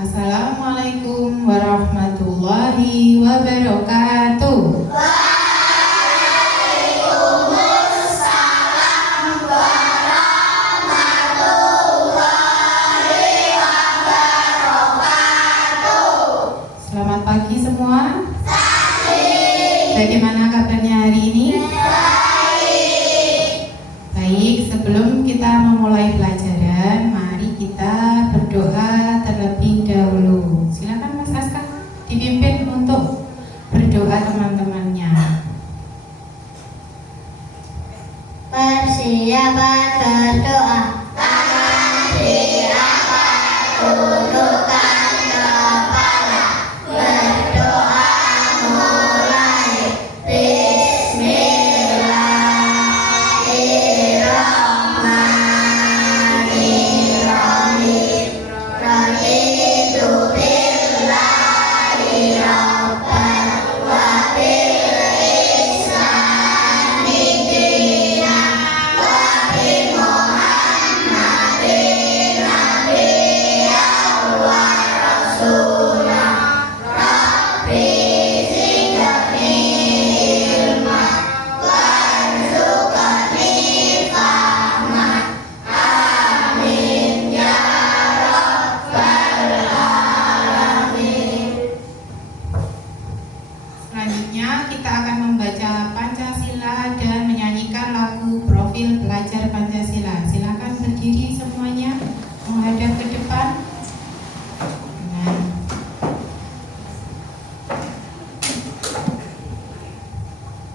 Assalamualaikum warahmatullahi wabarakatuh. Waalaikumsalam warahmatullahi wabarakatuh. Selamat pagi semua. Pagi. Bagaimana kabarnya hari ini? Baik. Baik, sebelum kita memulai pelajaran, mari kita berdoa terlebih dahulu. Silakan Mas Aska dipimpin untuk berdoa teman-temannya. Persiapan berdoa. Tangan silakan, tundukkan kepala. Berdoa mulai. Bismillahirrahmanirrahim. Raditu billahi rabban wa bil islami dinan wa bi Muhammadin nabiyyan wa rasulan. Rabbi zidni ilman warzuqni fahman. Amin ya rabbal alamin. Selanjutnya kita akan membaca Pancasila dan menyanyikan lagu profil pelajar Pancasila. Silakan berdiri semuanya menghadap ke depan. Nah,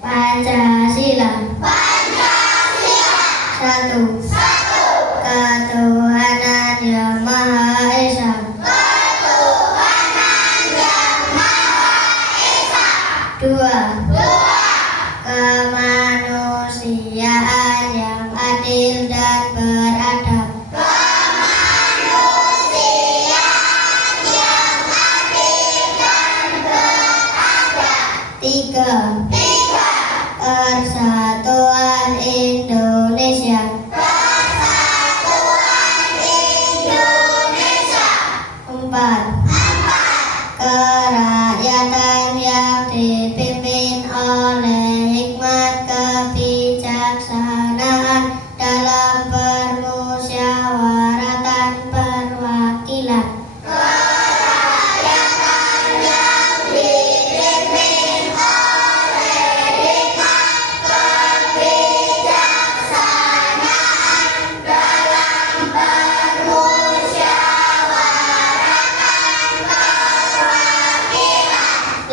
Pancasila. Satu. Ketuhanan yang Maha Esa. Dua. Kemanusiaan yang adil dan beradab. Tiga. Persatuan Indonesia. Empat. Kerakyatan yang dipimpin oleh hikmat kebijaksanaan dalam permusyawaratan perwakilan.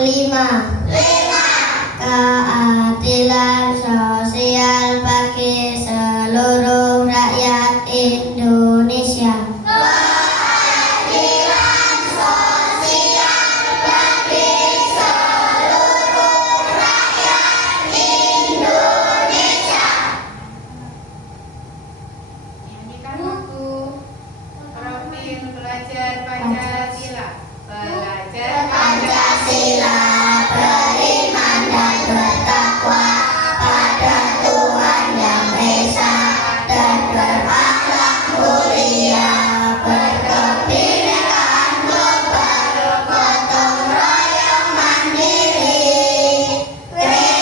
Lima. Keadilan sosial bagi seluruh rakyat Indonesia. nyanyikan lagu profil pelajar Pancasila. Belajar Pancasila beriman dan bertakwa pada Tuhan Yang Esa dan berakhlak mulia, berkebinekaan global, gotong royong mandiri, kreatif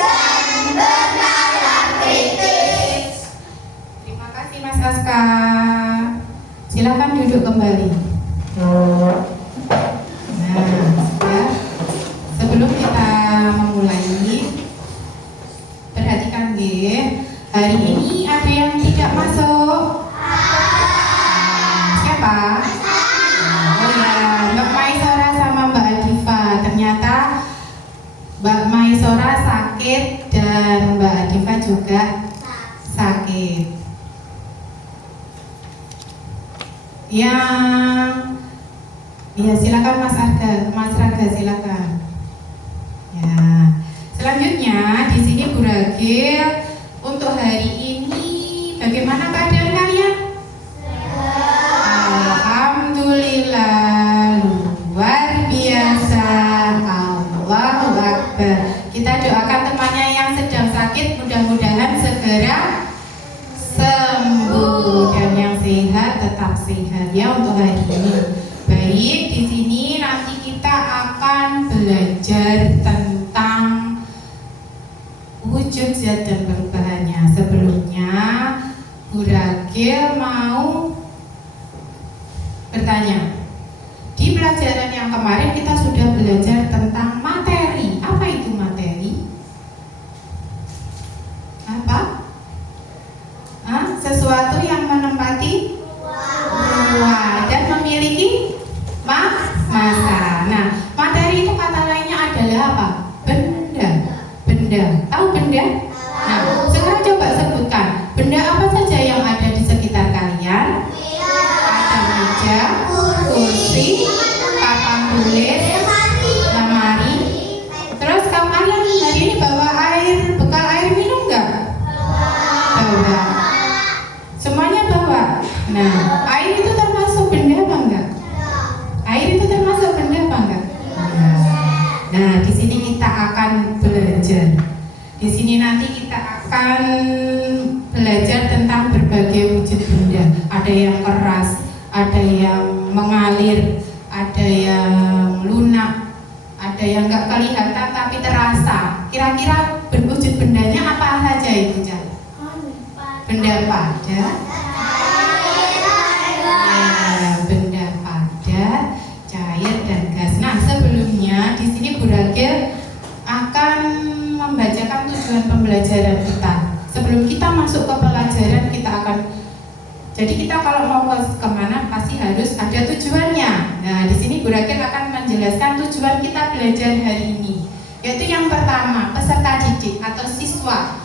dan bernalar kritis. Terima kasih Mas Aska. Silakan duduk kembali. Nah, sudah. Sebelum kita memulai, perhatikan deh. Hari ini ada yang tidak masuk. Siapa? Oh ya, Mbak Maisora sama Mbak Adifa. Ternyata Mbak Maisora sakit dan Mbak Adifa juga sakit. Ya silakan Mas Raga silakan. Ya, selanjutnya di sini Bu Ragil untuk hari ini bagaimana keadaan kalian? Alhamdulillah, luar biasa, Allahu Akbar. Kita doakan temannya yang sedang sakit mudah-mudahan segera sembuh dan yang sehat sehat, tetap sehat ya untuk hari ini. Baik, di sini nanti kita akan belajar tentang wujud zat dan perubahannya. Sebelumnya, Bu Ragil mau bertanya. Di pelajaran yang kemarin kita sudah belajar tentang materi. Apa itu materi? Apa? Sesuatu yang menempati ruang dan memiliki massa. Nah, materi itu kata lainnya adalah apa? Benda. Benda. Tahu benda? Nah, sekarang coba sebutkan benda apa saja yang ada di sekitar kalian? Ada meja, kursi, papan tulis, lemari. Terus kalian hari ini bawa air, bekal air minum nggak? Bawa. Semuanya bawa. Nah, air itu termasuk benda apa enggak? Air itu termasuk benda apa enggak? Nah, di sini kita akan belajar. Di sini nanti kita akan belajar tentang berbagai wujud benda. Ada yang keras, ada yang mengalir, ada yang lunak, ada yang enggak kelihatan tapi terasa. Kira-kira berwujud bendanya apa saja itu, Jan? Benda padat, benda padat, cair dan gas. Nah, sebelumnya di sini Bu Ragil akan membacakan tujuan pembelajaran kita. Sebelum kita masuk ke pelajaran, kita akan jadi kita kalau mau kemana pasti harus ada tujuannya. Nah, di sini Bu Ragil akan menjelaskan tujuan kita belajar hari ini. Yaitu yang pertama, peserta didik atau siswa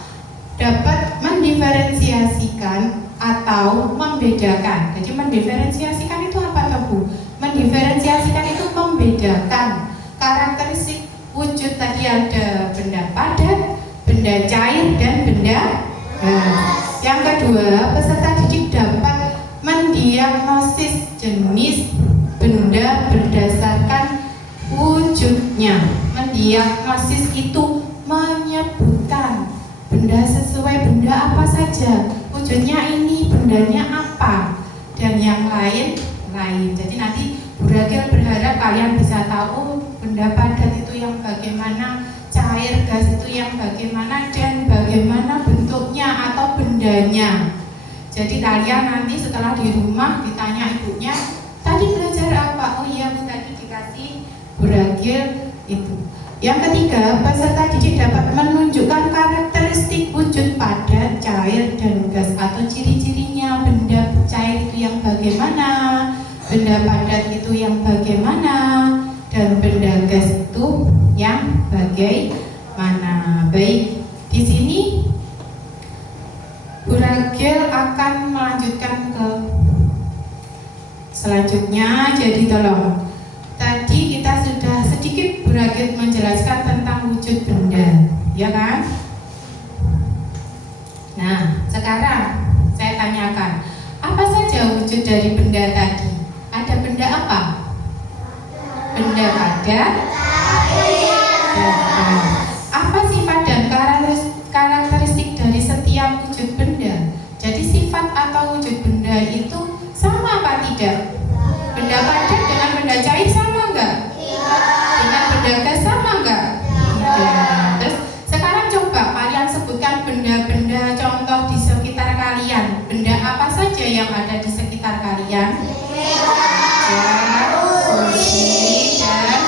dapat mendiferensiasikan atau membedakan. Jadi mendiferensiasikan itu apa, Bu? Mendiferensiasikan itu membedakan karakteristik wujud. Tadi ada benda padat, benda cair, dan benda gas. Yang kedua, peserta didik dapat mendiagnosis jenis benda berdasarkan wujudnya. Mendiagnosis itu menyebutkan benda sesuai benda apa saja, wujudnya ini, bendanya apa, dan yang lain. Jadi nanti Bu Ragil berharap kalian bisa tahu benda padat itu yang bagaimana, cair, gas itu yang bagaimana, dan bagaimana bentuknya atau bendanya. Jadi kalian nanti setelah di rumah ditanya ibunya, tadi belajar apa? Oh iya Bu, tadi dikasih Bu Ragil itu. Yang ketiga, peserta didik dapat menunjukkan karakteristik wujud padat, cair, dan gas atau ciri-cirinya. Benda cair itu yang bagaimana, benda padat itu yang bagaimana, dan benda gas itu yang bagaimana. Baik, di sini Bu Ragil akan melanjutkan ke selanjutnya. Jadi tolong, tadi kita sudah sedikit Bu Ragil menjelaskan tentang wujud benda, ya kan? Nah, sekarang saya tanyakan, apa saja wujud dari benda tadi? Ada benda apa? Benda padat. Apa sifat dan karakteristik dari setiap wujud benda? Jadi sifat atau wujud benda itu sama apa tidak? Benda padat dengan benda cair sama enggak? Dengan benda gas sama enggak? Tidak. Terus sekarang coba kalian sebutkan benda-benda contoh di sekitar kalian. Benda apa saja yang ada di sekitar kalian? Kursi, dan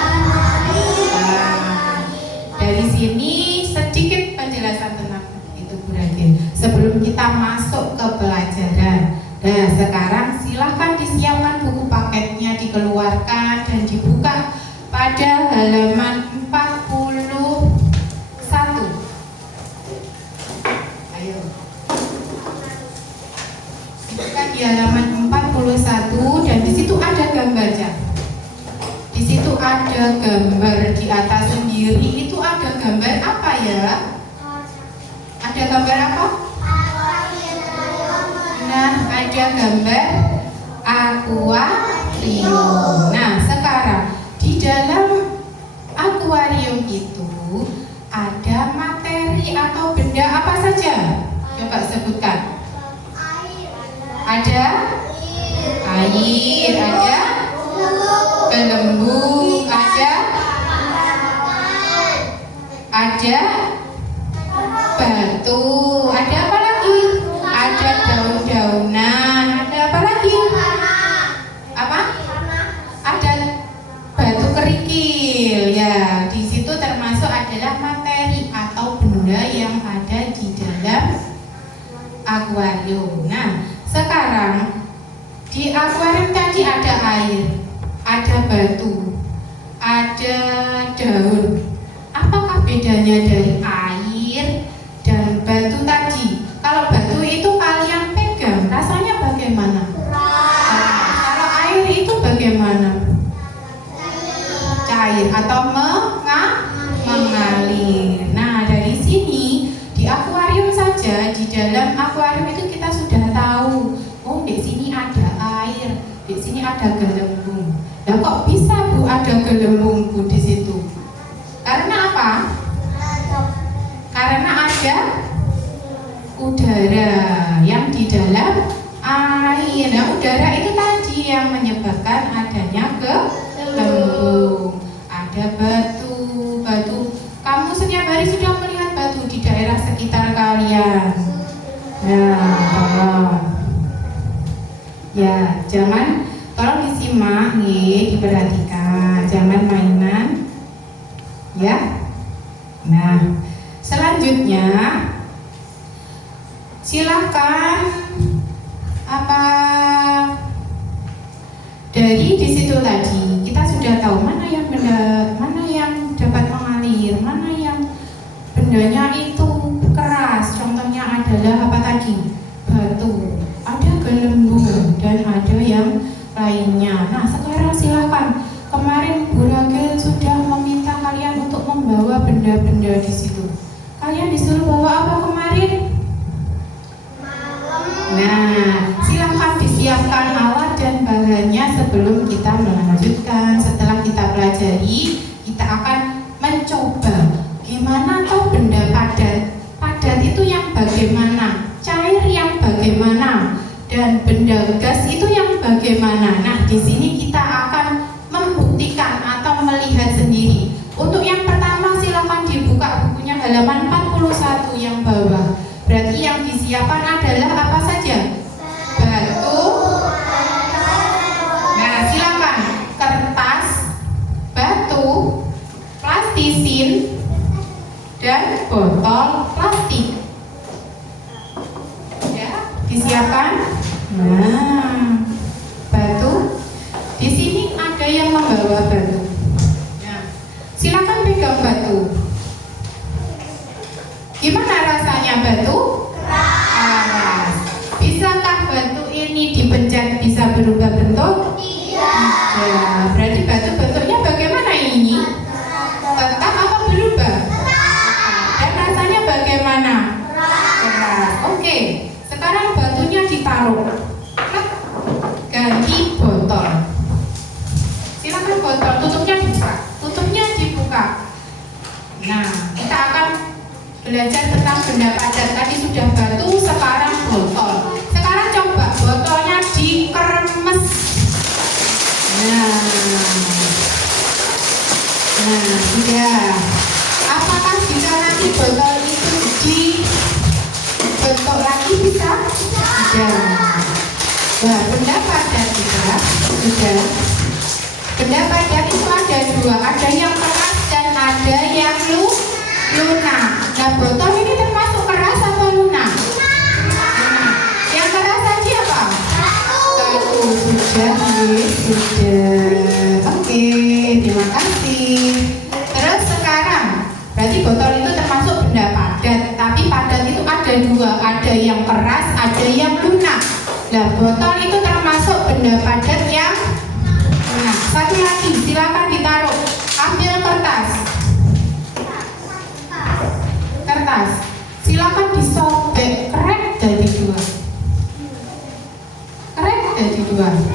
dari sini sedikit penjelasan tentang itu Bu Ragil sebelum kita masuk ke pelajaran. Nah, sekarang silahkan disiapkan buku paketnya, dikeluarkan dan dibuka pada halaman 41. Ayo, dibuka di halaman 41 dan di situ ada gambarnya. Di situ ada gambar di atas sendiri, itu ada gambar apa ya? Ada gambar apa? Nah, ada gambar akuarium. Nah, sekarang di dalam akuarium itu ada materi atau benda apa saja? Coba sebutkan. Ada air, ada gelembung, ada batu, ada apa lagi? Ada daun-daunan, ada apa lagi? Apa? Ada batu kerikil. Ya, di situ termasuk adalah materi atau benda yang ada di dalam akuarium. Nah, sekarang di akuarium tadi ada air, ada batu, ada daun. Apakah bedanya dari air dan batu tadi? Kalau batu itu kalian pegang, rasanya bagaimana? Kalau air itu bagaimana? Cair atau mengalir. Nah, dari sini di akuarium saja, di dalam akuarium itu kita sudah tahu, oh di sini ada air, di sini ada gelembung. Nah, kok bisa Bu ada gelembung Bu di situ? Karena apa? Karena ada udara yang di dalam air. Nah, udara itu tadi yang menyebabkan adanya gelembung. Ada batu. Kamu setiap hari sudah melihat batu di daerah sekitar kalian. Nah, ya, tolong disimak nih, diperhatikan, jangan mainan. Ya. Nah, selanjutnya silakan dari di situ tadi kita sudah tahu mana yang benda, mana yang dapat mengalir, mana yang bendanya itu keras. Contohnya adalah apa tadi? Batu, ada gelembung dan ada yang lainnya. Nah, sekarang silakan. Kemarin Bu Ragil sudah meminta kalian untuk membawa benda-benda di situ. Kalian disuruh bawa apa kemarin? Nah, silakan disiapkan alat dan bahannya sebelum kita melanjutkan. Setelah kita pelajari, kita akan mencoba gimana toh benda padat. Padat itu yang bagaimana? Cair yang bagaimana? Dan benda gas itu yang bagaimana? Nah, di sini kita akan membuktikan atau melihat sendiri. Untuk yang pertama silakan dibuka bukunya halaman 41 yang bawah. Berarti yang disiapkan adalah apa saja? Batu. Nah, silakan kertas, batu, plastisin, dan botol plastik. Ya, disiapkan. Nah, batu. Di sini ada yang membawa batu. Nah, silakan pegang batu. Gimana rasanya batu? Keras. Bisakah batu ini dipencet bisa berubah bentuk? Tidak. Berarti batu bentuknya bagaimana ini? Tetap apa berubah? Dan rasanya bagaimana? Keras. Oke. Sekarang batunya ditaruh. Ganti botol. Silakan botol, tutupnya dibuka. Nah, kita akan belajar tentang benda padat. Tadi sudah batu, sekarang botol. Sekarang coba botolnya dikeremes. Nah, sudah. Apakah bisa nanti botol itu dibentuk lagi bisa? Tidak. Nah, benda padat juga sudah. Benda padat itu ada dua, ada yang keras dan ada yang lunak. Nah, botol ini termasuk keras atau lunak? Lunak. Yang keras tadi apa? Batu. Sudah. Oke, terima kasih. Terus sekarang, berarti botol itu termasuk benda padat. Tapi padat itu ada dua, ada yang keras, ada yang lunak. Nah, botol itu termasuk benda padat yang lunak. Satu lagi, silakan ditaruh. Ambil kertas. Silakan disobek, krek jadi dua.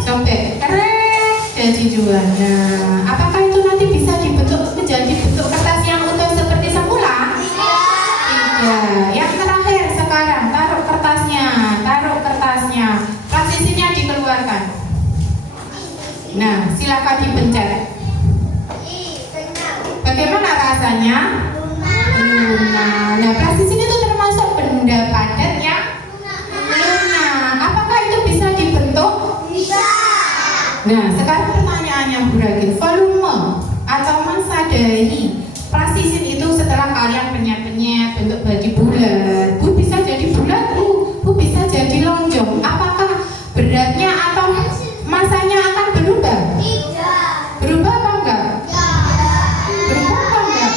Sobek, krek jadi dua. Nah, apakah itu nanti bisa dibentuk menjadi bentuk kertas yang utuh seperti semula? Tidak. Yang terakhir sekarang, taruh kertasnya. Plastisnya dikeluarkan. Nah, silakan dipencet. Bagaimana rasanya? Lunak. Nah, plastis ini tuh termasuk benda padat yang lunak. Apakah itu bisa dibentuk? Bisa. Nah, sekarang pertanyaannya Bu Ragil, volume atau massa dari plastisin itu setelah kalian penyet-penyet bentuk jadi bulat, Bu bisa jadi bulat, Bu bisa jadi lonjong. Apakah beratnya atau massanya akan berubah? Tidak. Berubah apa enggak? Berubah apa enggak?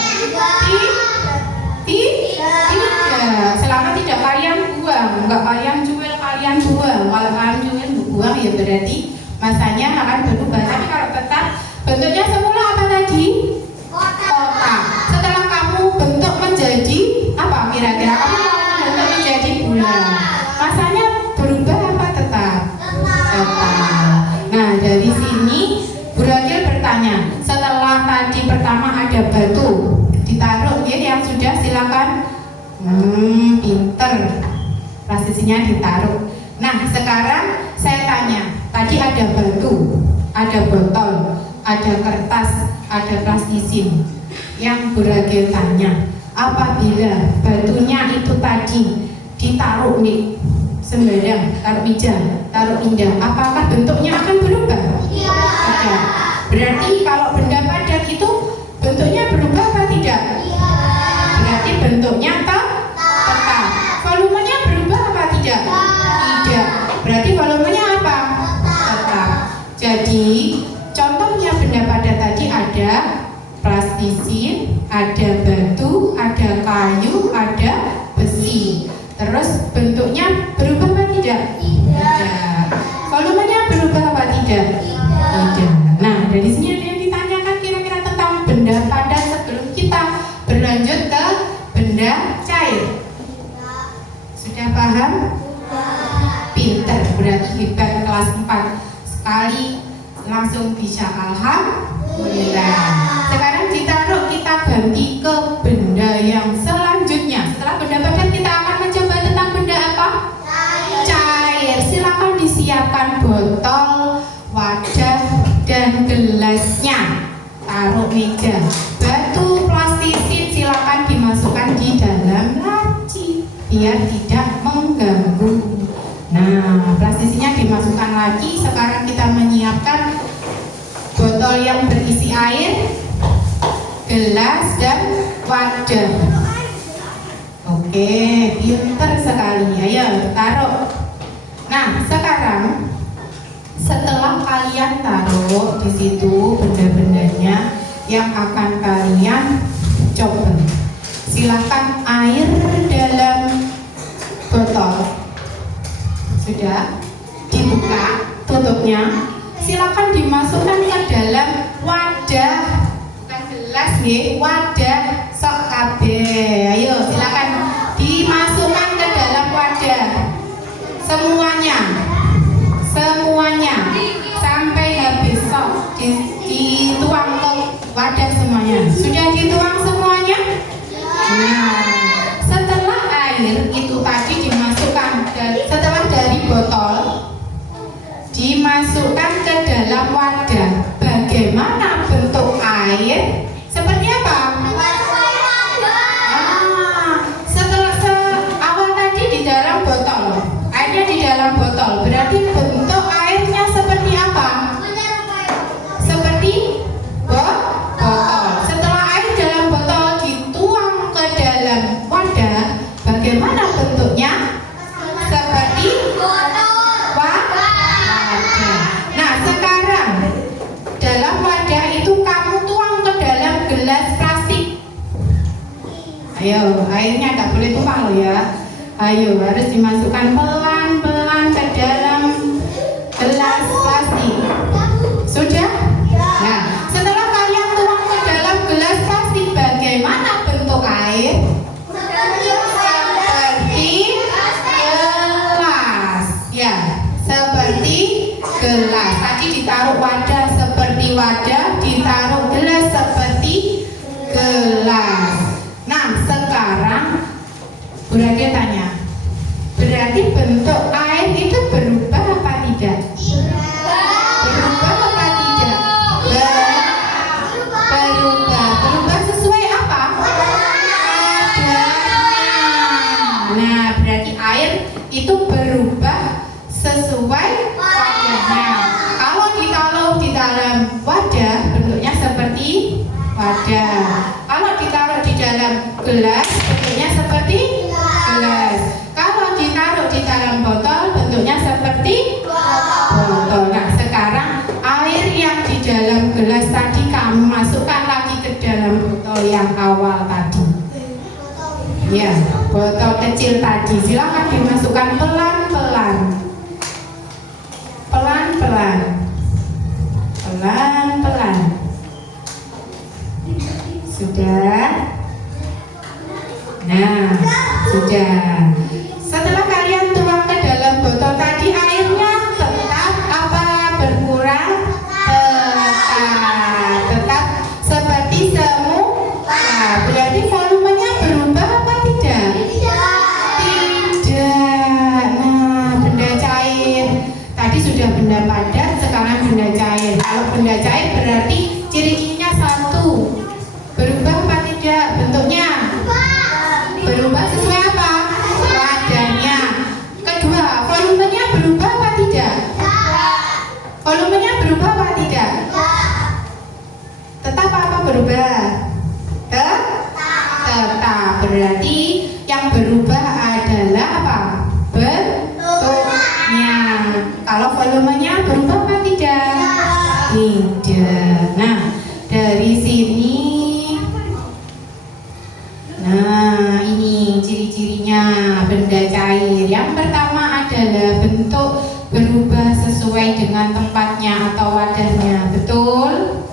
Tidak. Selama tidak kalian buang, enggak kalian jual, kalian buang. Kalau kalian jual buang ya berarti masanya akan berubah. Tapi kalau tetap bentuknya semula apa tadi? Kotak. Setelah kamu bentuk menjadi apa kira-kira? Kamu mau bentuk menjadi bulan. Masanya berubah apa tetap? Tetap. Nah, dari sini Bu Ragil bertanya, setelah tadi pertama ada batu ditaruh ya, yang sudah silakan. Pinter. Plastisnya ditaruh. Nah, sekarang saya tanya, tadi ada batu, ada botol, ada kertas, ada plastisin. Yang Bu Ragil tanya, apabila batunya itu tadi ditaruh nih sembarang, taruh meja, taruh indah, apakah bentuknya akan berubah? Tidak. Berarti kalau benda padat itu bentuknya berubah apa tidak? Berarti bentuknya tetap. Volumenya berubah apa tidak? Tidak. Berarti volumenya apa? Tetap. Jadi contohnya benda padat tadi ada plastisin, ada batu, ada kayu, ada besi. Terus bentuknya berubah apa tidak? Tidak. Volumenya berubah apa tidak? Tidak. Nah, dari sini ada yang ditanyakan kira-kira tentang benda padat sebelum kita berlanjut ke benda cair. Sudah paham? Pinter, berarti hebat kelas 4. Sekali langsung bisa, alhamdulillah. Sekarang ditaruh, kita ganti ke benda yang selanjutnya. Setelah benda padat kita akan mencoba tentang benda apa? Cair. Silakan disiapkan botol, wadah, dan gelasnya. Taruh meja. Batu, plastisin silakan dimasukkan di dalam laci biar tidak mengganggu. Nah, plastisinnya dimasukkan lagi. Sekarang kita menyiapkan botol yang berisi air, gelas, dan wadah. Oke, pinter sekali. Ayo taruh. Nah, sekarang setelah kalian taruh di situ benda-bendanya yang akan kalian coba, silakan air dalam botol sudah dibuka tutupnya, silakan dimasukkan ke dalam wadah, bukan gelas ya, wadah sok kabeh. Ayo silakan dimasukkan ke dalam wadah semuanya sampai habis, sok dituang ke wadah semuanya. Sudah dituang semuanya? Nah, setelah air itu tadi dimasukkan setelah dari botol dimasukkan ke dalam wadah. Bagaimana bentuk air? Seperti apa? Setelah awal tadi di dalam botol, airnya di dalam botol, berarti bentuk airnya seperti apa? Seperti botol. Setelah air dalam botol dituang ke dalam wadah, bagaimana bentuknya? Seperti wadah. Nah, sekarang dalam wadah itu kamu tuang ke dalam gelas plastik. Ayo, airnya nggak boleh tumpah loh ya. Ayo, harus dimasukkan pelan-pelan ke dalam gelas plastik. Sudah? Nah, setelah kalian tuang ke dalam gelas plastik, bagaimana bentuk air? Seperti gelas. Ya, seperti gelas. Tadi ditaruh wadah seperti wadah, ditaruh gelas seperti gelas. Nah, sekarang Bu Ragil tanya, berarti bentuk air itu berubah apa tidak? Berubah apa tidak? gelas, bentuknya seperti gelas. Kalau ditaruh di dalam botol, bentuknya seperti botol. Nah, sekarang air yang di dalam gelas tadi kamu masukkan lagi ke dalam botol yang awal tadi. Ya, botol kecil tadi. Silakan dimasukkan pelan-pelan. Pelan-pelan. Pelan-pelan. Sudah? Nah, sudah. Setelah kalian tuang ke dalam botol tadi, airnya tetap apa? Berkurang? Tetap seperti semula. Nah, berarti volumenya berubah apa tidak? Tidak. Nah, benda cair. Tadi sudah benda padat, sekarang benda cair. Kalau benda cair berarti ciri-cirinya satu. Berubah apa tidak bentuknya? Berubah sesuai apa? Wadahnya. Kedua, volumenya berubah apa tidak? Volumenya berubah apa tidak? Tetap apa berubah? Tetap. Berarti yang berubah adalah apa? Bentuknya. Kalau volumenya berubah apa tidak? Tidak. Nah, dari sini. Nah, ini ciri-cirinya benda cair. Yang pertama adalah bentuk berubah sesuai dengan tempatnya atau wadahnya. Betul?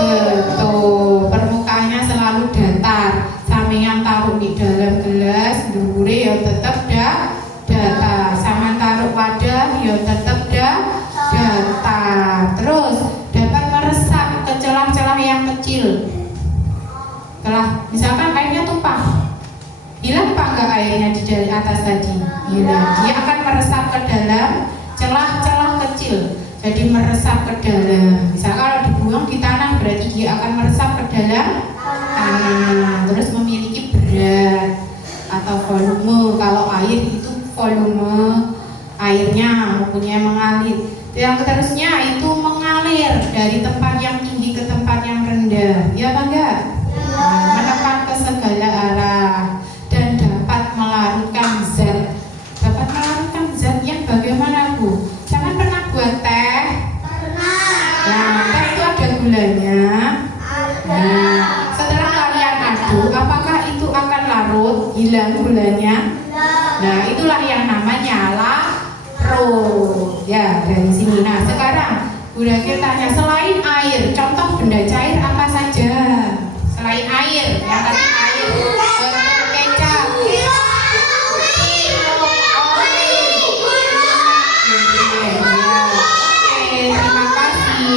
Betul. Permukaannya selalu datar. Sampeyan taruh di dalam gelas, dhuwure ya tetap datar. Sama taruh wadah ya tetap datar. Terus dapat meresap ke celah-celah yang kecil. Setelah misalkan airnya tumpah, hilang apa enggak airnya dari atas tadi? Hilang. Dia akan meresap ke dalam celah-celah kecil. Jadi meresap ke dalam. Misal kalau dibuang di tanah berarti dia akan meresap ke dalam tanah. Terus memiliki berat atau volume. Kalau air itu volume airnya mempunyai mengalir. Yang seterusnya itu mengalir dari tempat yang tinggi ke tempat yang rendah. Ya apa enggak? Menekan ke segala arah dan dapat melarutkan zat. Dapat melarutkan zat yang bagaimana, Bu? Jangan pernah buat teh. Nah, teh itu ada gulanya. Nah, setelah kalian aduk, apakah itu akan larut? Hilang gulanya? Nah, itulah yang namanya larut. Ya, dari sini. Nah, sekarang udah kita tanya, selain air, contoh benda cair apa saja? Selain air, yang tadi air, kecap,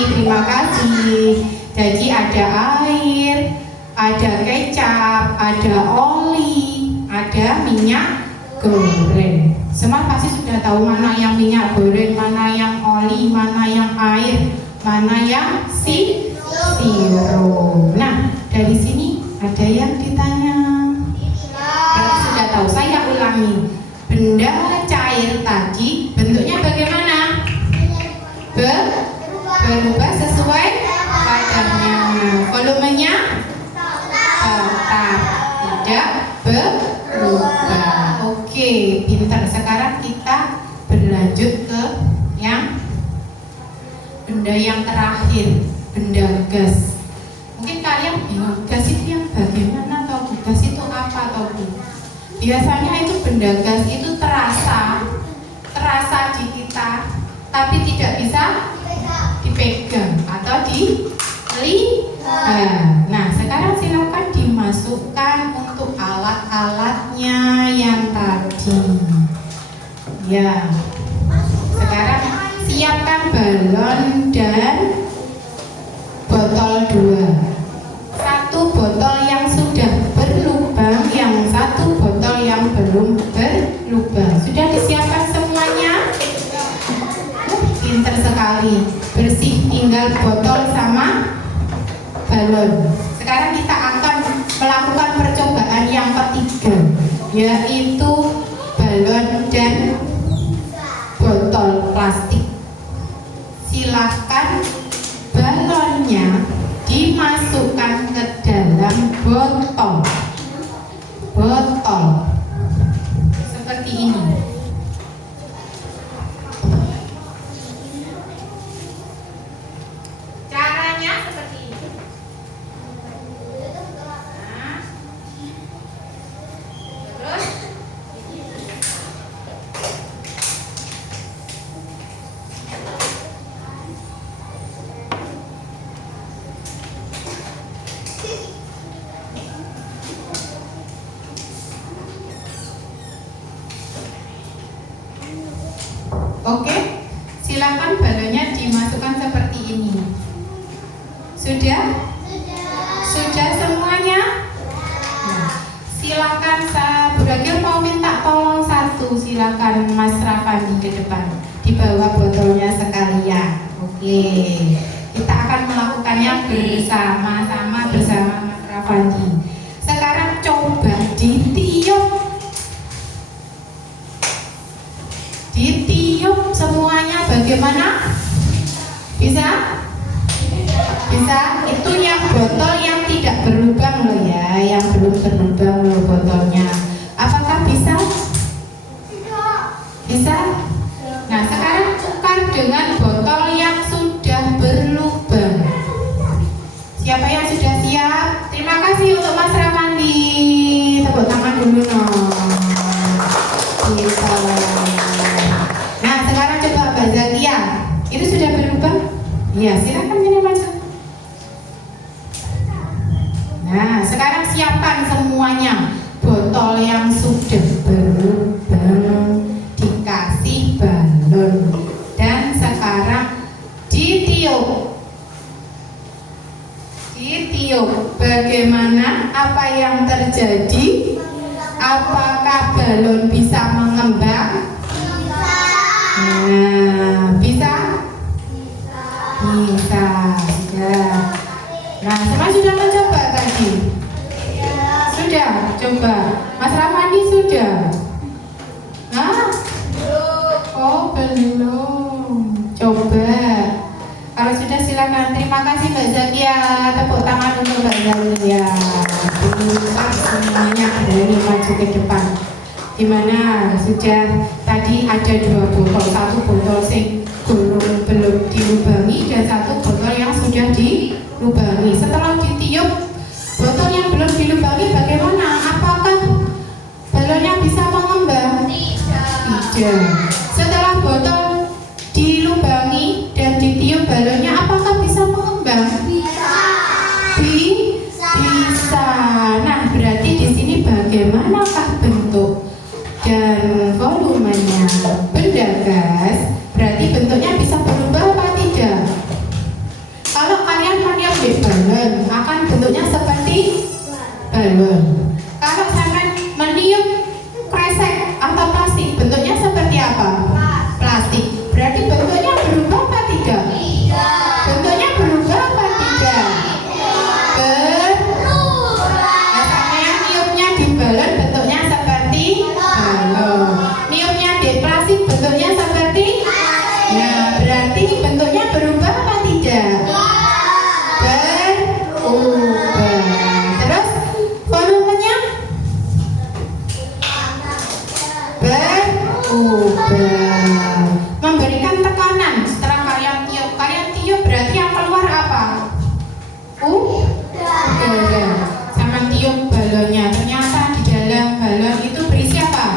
terima kasih. Jadi ada air, ada kecap, ada oli, ada minyak goreng. Semua pasti sudah tahu mana yang minyak goreng, mana yang oli, mana yang air, mana yang sirup. Nah, dari sini ada yang ditanya. Kalau sudah tahu, saya ulangi. Benda cair tadi bentuknya bagaimana? Berubah sesuai wadahnya. Volumenya tetap, tidak berubah. Oke, pintar. Sekarang kita berlanjut ke yang benda yang terakhir, benda gas. Mungkin kalian bingung, gas itu yang bagaimana atau gas itu apa atau bu? Biasanya itu benda gas itu terasa di kita, tapi tidak bisa dipegang atau dilihat. Nah, sekarang silakan dimasukkan untuk alat-alatnya yang tadi. Ya, sekarang siapkan balon dan botol 2. Satu botol yang sudah berlubang, yang satu botol yang belum berlubang. Sudah disiapkan semuanya? Pinter sekali. Bersih, tinggal botol sama balon. Sekarang kita akan melakukan percobaan yang ketiga, yaitu balon dan botol plastik. Silakan balonnya dimasukkan ke dalam botol. balonnya dimasukkan seperti ini. Sudah? Sudah semuanya? Nah, silakan Bu Ragil mau minta tolong satu, silakan Mas Rafandi ke depan, dibawa botolnya sekalian. Oke, kita akan melakukannya bersama-sama bersama Mas Rafandi. Sekarang coba ditiup semuanya, bagaimana? Bisa? Bisa? Itu yang botol yang tidak berlubang loh ya, yang belum berlubang loh botolnya. Apakah bisa? Bisa? Nah, sekarang tukar dengan botol yang sudah berlubang. Siapa yang sudah siap? Terima kasih untuk Mas Ramandi. Tepuk tangan dulu Gitu. Nah, sekarang coba Mbak Zakia. Itu sudah berlubang? Iya, silakan sini masuk. Nah, sekarang siapkan semuanya. Botol yang sudah berlubang dikasih balon. Dan sekarang ditiup. Bagaimana? Apa yang terjadi? Apakah balon bisa mengembang? Nah, bisa? Bisa. Nah, semua sudah mencoba tadi? Sudah, coba. Mas Ramadi sudah? Nah? Oh, belum. Coba. Kalau sudah silakan. Terima kasih Mbak Zakia. Tepuk tangan untuk Mbak Zakia. Semuanya berani maju ke depan. Dimana sudah tadi ada 2 botol, 1 botol sing belum dilubangi dan 1 botol yang sudah dilubangi. Setelah ditiup botol yang belum dilubangi, bagaimana? Apakah balonnya bisa mengembang? Tidak. Setelah botol dilubangi dan ditiup balonnya, apakah bisa mengembang? Bisa. Nah, berarti di sini bagaimanakah bentuk dan volumenya benda gas? Berarti bentuknya bisa berubah apa tidak? Kalau kalian meniup di balon, akan bentuknya seperti balon. Kalau sampai meniup kresek atau plastik, bentuknya seperti apa? Plastik. Berarti bentuknya berubah apa tidak? Bentuknya berubah apa tidak? Nah, sama yang niupnya di balon bentuknya seperti balon. Niupnya di plastik bentuknya seperti? Nah, berarti bentuknya berubah apa tidak? Berubah. Terus volumenya? Berubah. Memberikan tekanan setelah kalian tiup berarti yang keluar apa? Udara. Sama tiup balonnya, ternyata di dalam balon itu berisi apa?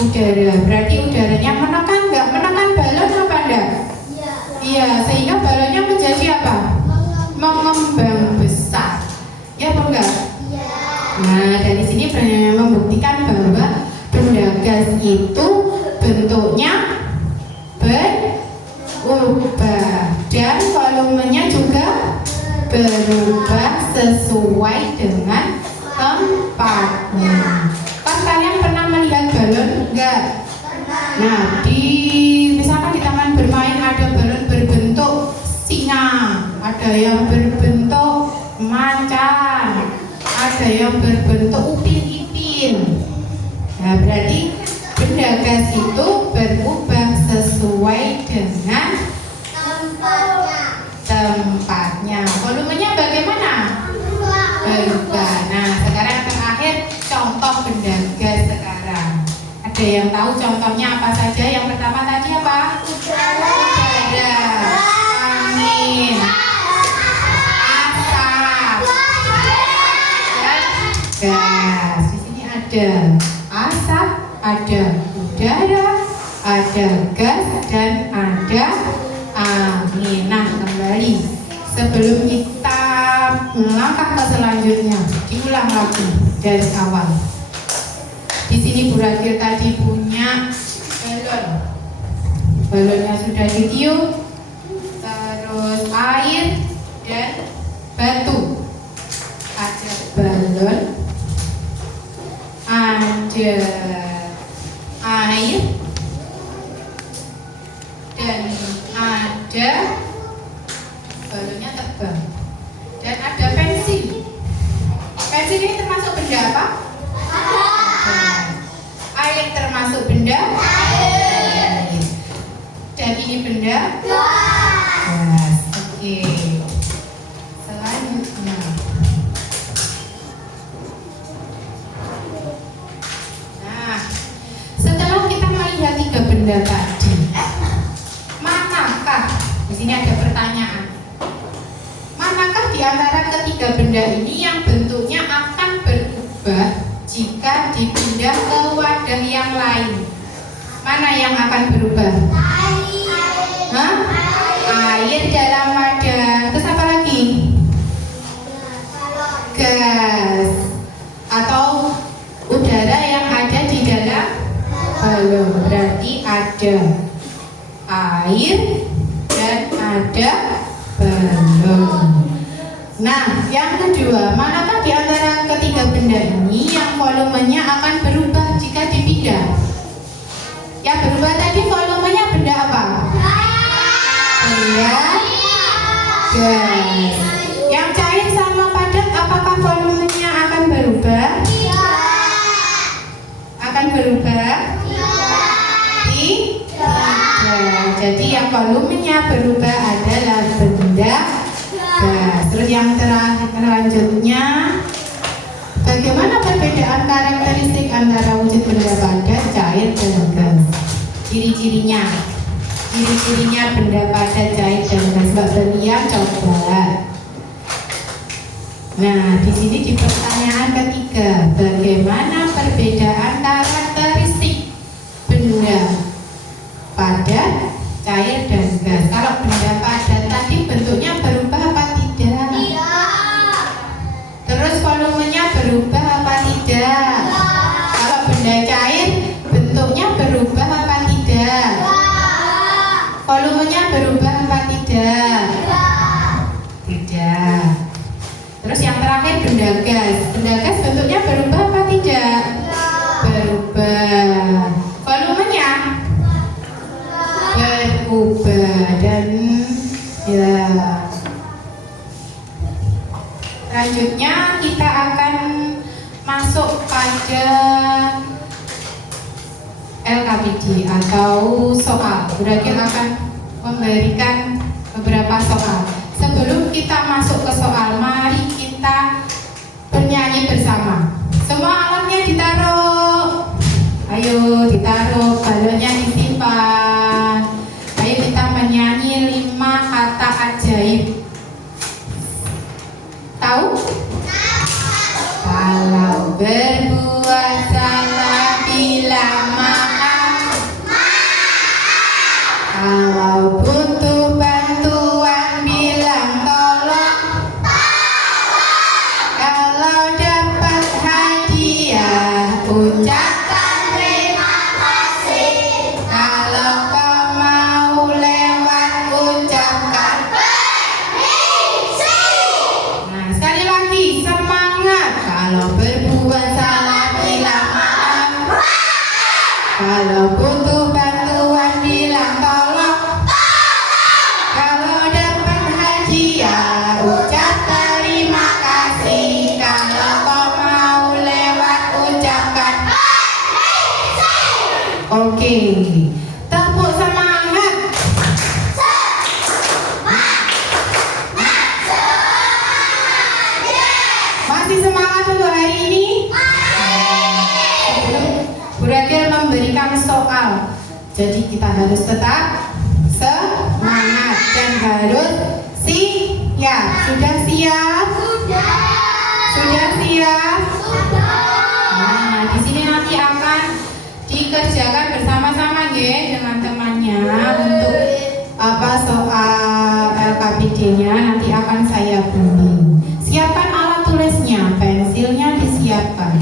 Udara. Berarti udaranya menekan nggak? Menekan balon apa enggak? Iya, sehingga balonnya menjadi apa? Mengembang besar. Ya apa enggak? Nah, dari sini membuktikan bahwa benda gas itu bentuknya berubah dan volumenya juga berubah sesuai dengan tempatnya. Kan kalian pernah melihat balon enggak? Nah, misalkan di taman bermain ada balon berbentuk singa, ada yang berbentuk macan, ada yang berbentuk upin-ipin. Nah, berarti benda gas itu berubah sesuai dengan tempatnya. Volumenya bagaimana? Berubah. Nah, sekarang yang terakhir contoh benda gas sekarang. Ada yang tahu contohnya apa saja? Yang pertama tadi apa? Udara, angin, asap, dan gas. Di sini ada asap, ada udara, ada gas, dan ada angin. Nah, kembali sebelum kita melangkah ke selanjutnya, diulang lagi dari awal. Di sini Bu Ragil tadi punya balon. Balonnya bendanya sudah ditiup. Terus air dan batu. Ada balon, ada air, dan ada balonnya terbang, dan ada pensil. Pensil ini termasuk benda apa? Air termasuk benda? Air. Dan ini benda? Gas. Oke. Selanjutnya. Nah, setelah kita melihat 3 benda tadi, manakah? Di sini ada pertanyaan. Manakah di antara ketiga benda ini yang bentuknya akan berubah jika dipindah ke wadah yang lain? Mana yang akan berubah? Hah? Air dalam wadah. Terus apa lagi? Gas atau udara yang ada di dalam balon. Berarti ada air dan ada balon. Nah, yang kedua, manakah di antara ketiga benda ini yang volumenya akan berubah jika dipindah? Yang berubah tadi volumenya benda apa? Benda gas. Yang cair sama padat, apakah volumenya akan berubah? Akan berubah? Tidak. Jadi yang volumenya berubah adalah benda gas. Terus yang selanjutnya, bagaimana perbedaan karakteristik antara wujud benda padat, cair, dan gas? Ciri-cirinya benda padat, cair, dan gas. Mbak Belia coba. Nah, di sini di pertanyaan ketiga, bagaimana perbedaan karakteristik benda padat, cair, dan gas? Kalau benda padat tadi bentuknya berubah apa tidak? Terus volumenya berubah apa tidak? Kalau benda cair bentuknya berubah apa tidak? Volumenya berubah apa tidak? Tidak. Terus yang terakhir benda gas. Benda gas bentuknya berubah apa tidak? Berubah. Volumenya berubah. Dan ya, selanjutnya kita akan masuk pada LKPD atau soal. Berakhir akan memberikan beberapa soal. Sebelum kita masuk ke soal, mari kita bernyanyi bersama. Semua alatnya ditaruh. Ayo ditaruh, balonnya disimpan. Ayo kita menyanyi 5 kata ajaib. Tahu? Kalau berbuat salah bilang maaf. Kalau butuh bantuan bilang tolong. Kalau dapat hadiah ucapkan terima kasih. Kalau kau mau lewat ucapkan permisi. Nah, sekali lagi semangat. Kalau berbuat salah bilang maaf. Kalau butuh bantuan bilang tolong. Kalau dapat hadiah ucap terima kasih. Kalau kau mau lewat ucapkan permisi. Oke, tepuk semangat. Masih semangat untuk hari ini? Berakhir memberikan soal. Jadi kita harus tetap semangat dan harus siap. Sudah siap? Sudah siap? Nah, di sini nanti akan dikerjakan bersama-sama ya dengan temannya untuk soal LKPD-nya nanti akan saya bimbing. Siapkan alat tulisnya, pensilnya disiapkan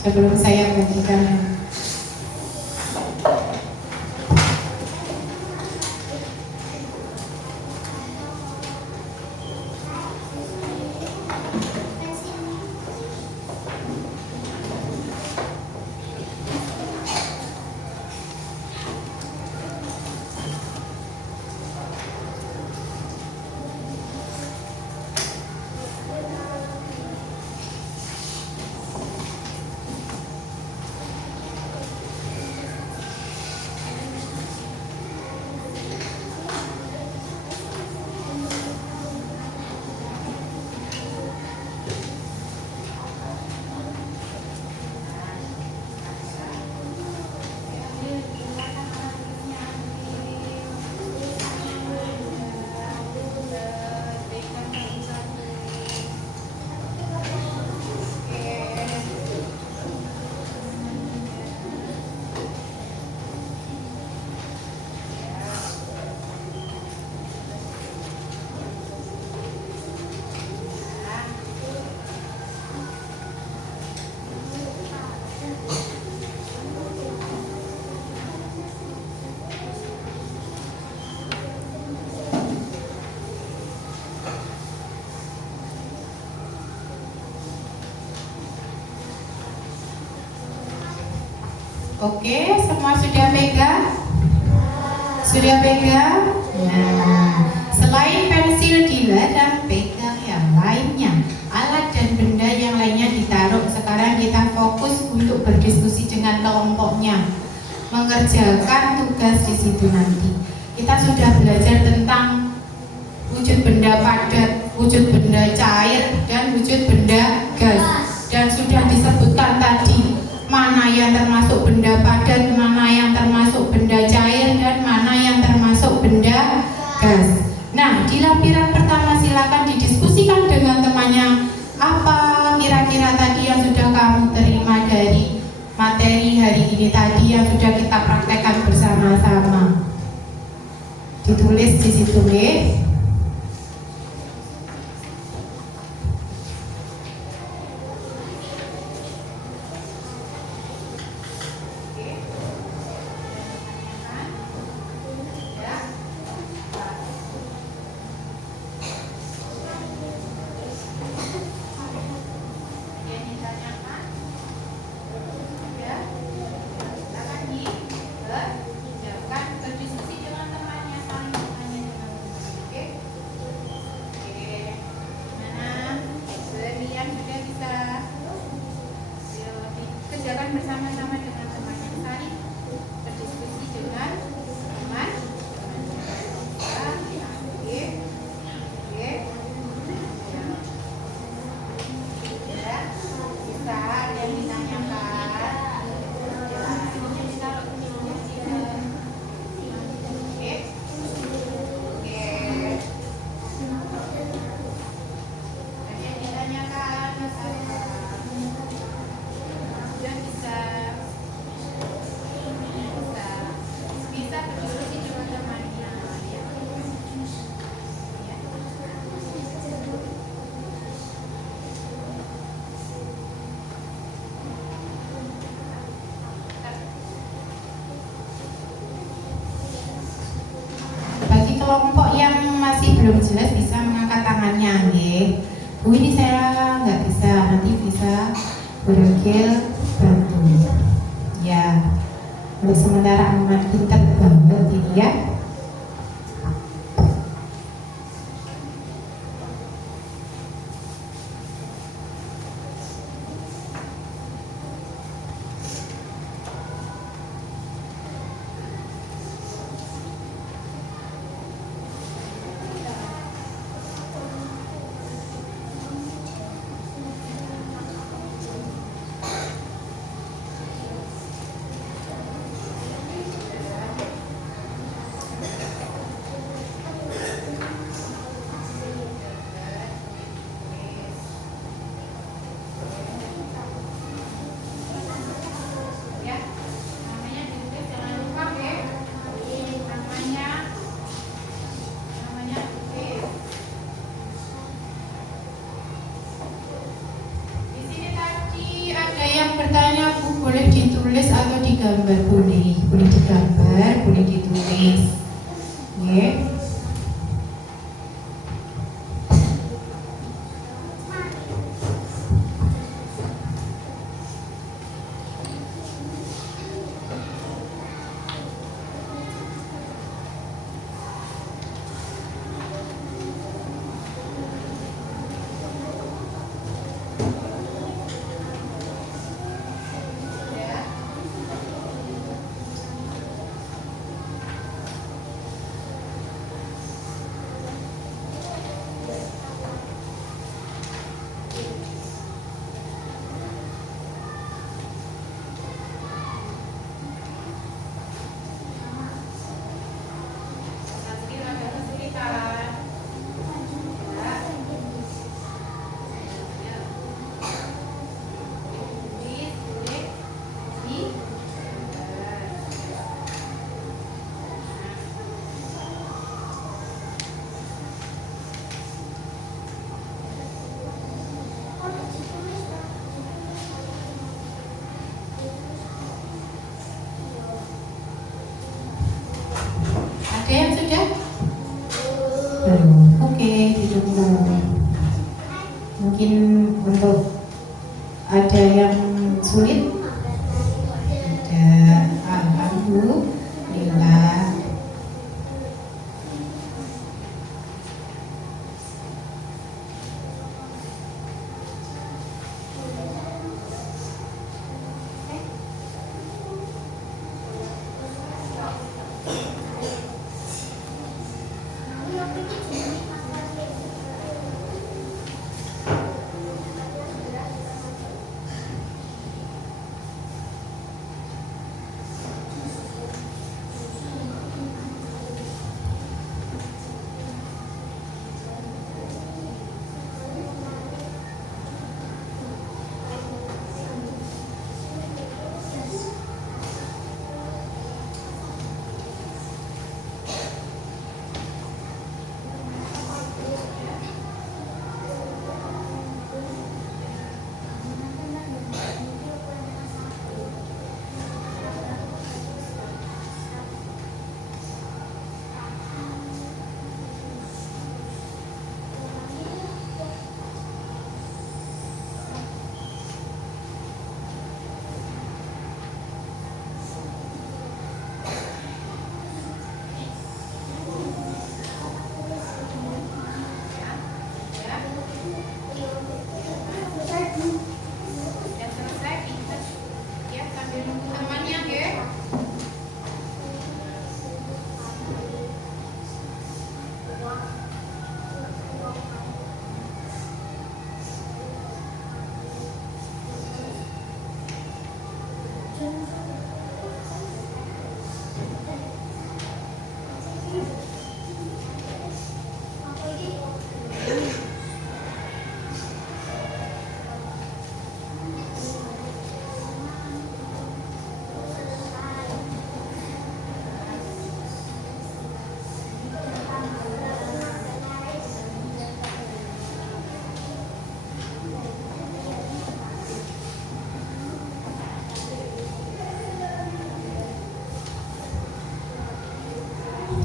sebelum saya bagikan. Oke, semua sudah pegang? Sudah pegang? Nah, selain pensil dilarang, pegang yang lainnya. Alat dan benda yang lainnya ditaruh. Sekarang kita fokus untuk berdiskusi dengan kelompoknya, mengerjakan tugas di situ nanti. Kita sudah belajar tentang wujud benda padat, wujud benda cair, dan wujud benda gas. Dan sudah disebutkan tadi mana yang termasuk benda padat, mana yang termasuk benda cair, dan mana yang termasuk benda gas. Nah, di lampiran pertama silakan didiskusikan dengan temannya. Apa kira-kira tadi yang sudah kamu terima dari materi hari ini tadi yang sudah kita praktekkan bersama-sama? Ditulis di situ, nggih. Kerjakan bersama-sama dengan temannya. Saling berdiskusi dengan teman. Oke. Ya, bisa ada yang ditanyakan. Kelompok yang masih belum jelas bisa mengangkat tangannya, nggih. Bu, ini saya nggak bisa, nanti bisa beragil bantu. Ya, untuk sementara aman pinter banget ini ya. Bertanya, Bu, boleh ditulis atau digambar? Boleh digambar, boleh ditulis. Yeah. Ada yang sudah? Belum. Oke, ditunggu. Mungkin untuk ada yang sulit? Ada.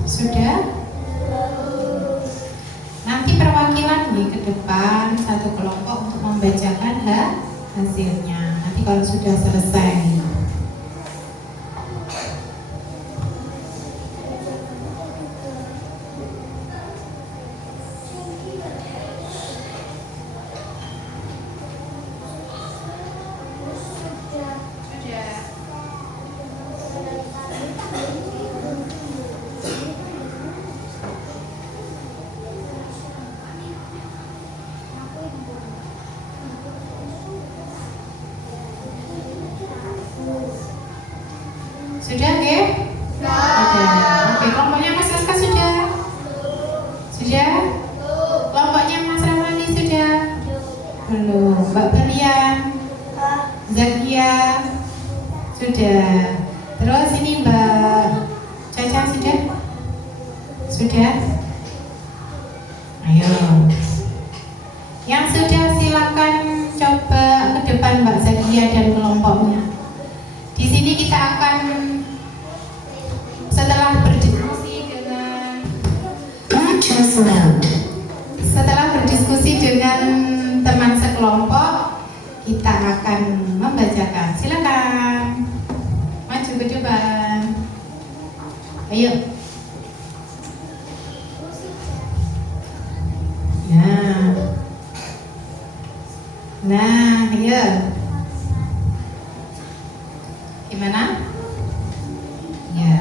Sudah? Nanti perwakilan nih ke depan satu kelompok untuk membacakan hasilnya. Nanti kalau sudah selesai. Sudah, nggih? Sudah. Oke, kelompoknya Mas Aska sudah? Sudah? Kelompoknya Mas Rahmani sudah? Belum. Mbak Berlian? Zakia? Sudah. Terus ini Mbak Caca sudah? Sudah? Ayo. Yang sudah silakan coba ke depan Mbak Zakia dan kelompoknya. Di sini kita akan setelah berdiskusi dengan teman sekelompok, kita akan membacakan. Silakan maju ke depan. Ayo. Nah, ayo. Gimana? Ya.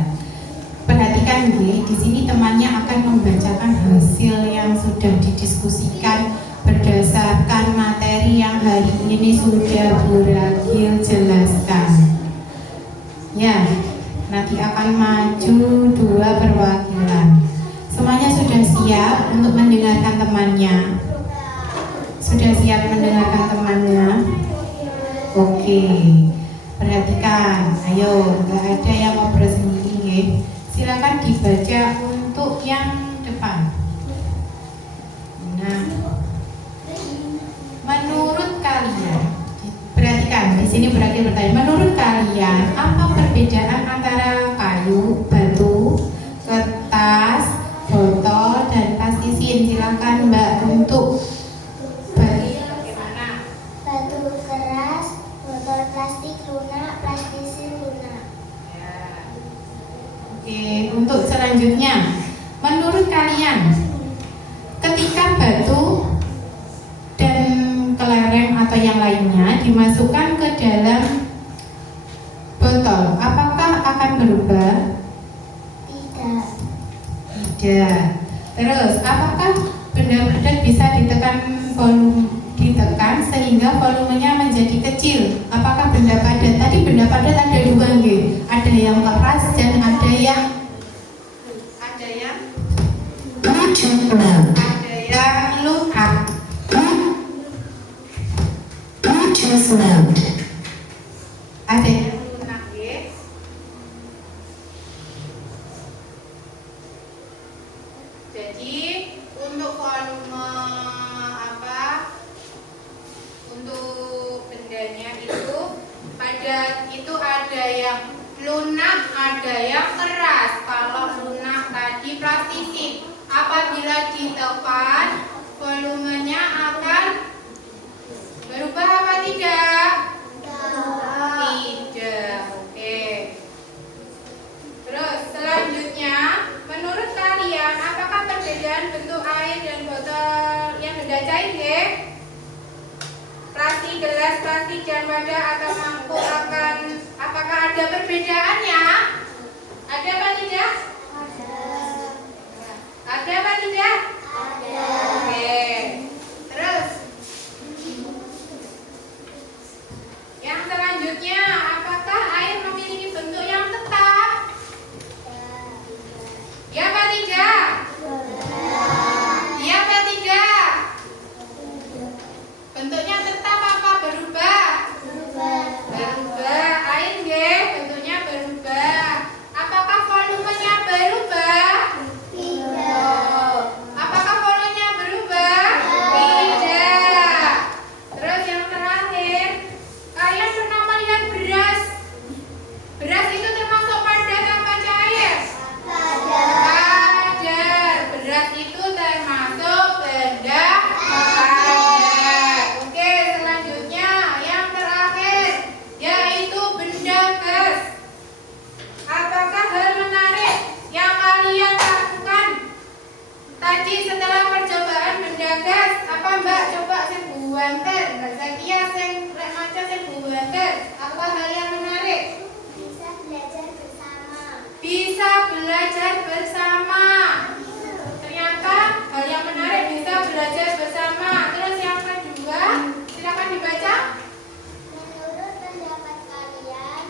Perhatikan nih, di sini temannya akan membacakan hasil yang sudah didiskusikan berdasarkan materi yang hari ini sudah Bu Ragil jelaskan. Ya, nanti akan maju 2 perwakilan. Semuanya sudah siap untuk mendengarkan temannya? Sudah siap mendengarkan temannya? Oke. Perhatikan, ayo, nggak ada yang ngobrol sendiri, ya. Silakan dibaca untuk yang depan. Nah, menurut kalian, perhatikan, di sini berakhir bertanya. Menurut kalian, apa perbedaan antara kayu, batu, kertas, botol, dan plastisin? Silakan Mbak untuk bagaimana? Batu keras, botol plastik lunak, plastisin lunak. Ya. Oke, untuk selanjutnya, menurut kalian, ketika batu dan kelereng atau yang lainnya dimasukkan ke dalam botol, apakah akan berubah? Tidak. Tidak. Terus, apakah benda-benda bisa ditekan sehingga volumenya menjadi kecil? Apakah benda padat? Tadi benda padat ada 2, nggih. Ada yang keras dan ada yang lunak. Ada yang lunak, nggih. Jadi untuk volume untuk bendanya itu padat itu ada yang lunak, ada yang keras. Kalau lunak tadi plastisin. Apabila ditekan, volumenya akan berubah apa tidak? Tidak. Oke. Terus selanjutnya, menurut kalian apakah perbedaan bentuk air dan botol yang benda cair, ya? Plastik, gelas, plastik, dan wadah atau mangkuk apakah ada perbedaannya? Ada apa tidak? Ada apa tidak? Ada. Oke. Terus yang selanjutnya, apakah air memiliki bentuk yang tetap? Ya apa tidak? Ya apa tidak? Bentuknya tetap apa berubah? Berubah. Air nggih, bentuknya berubah. Apakah volumenya berubah? Tidak. tadi setelah percobaan benda gas, apa Mbak coba sing buanten? Mbak Zakia sing rek maca sing buanten. Apa hal yang menarik? Bisa belajar bersama. Bisa belajar bersama. Ternyata hal yang menarik bisa belajar bersama. Terus yang kedua, silakan dibaca. Menurut pendapat kalian,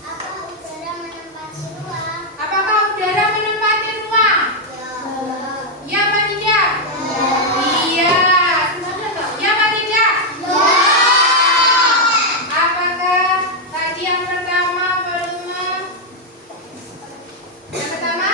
apa udara menempati ruang? Apakah udara menempati ruang? Ya. Iya apa tidak? Iya. Semuanya tahu. Iya apa tidak? Apakah tadi yang pertama volume? Yang pertama?